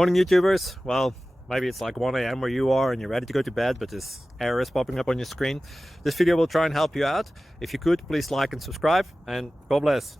Morning YouTubers. Well, maybe it's like 1 a.m. where you are and you're ready to go to bed, but this error is popping up on your screen. This video will try and help you out. If you could, please like and subscribe, and God bless.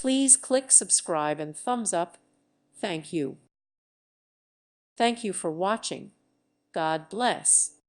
Please click subscribe and thumbs up. Thank you. Thank you for watching. God bless.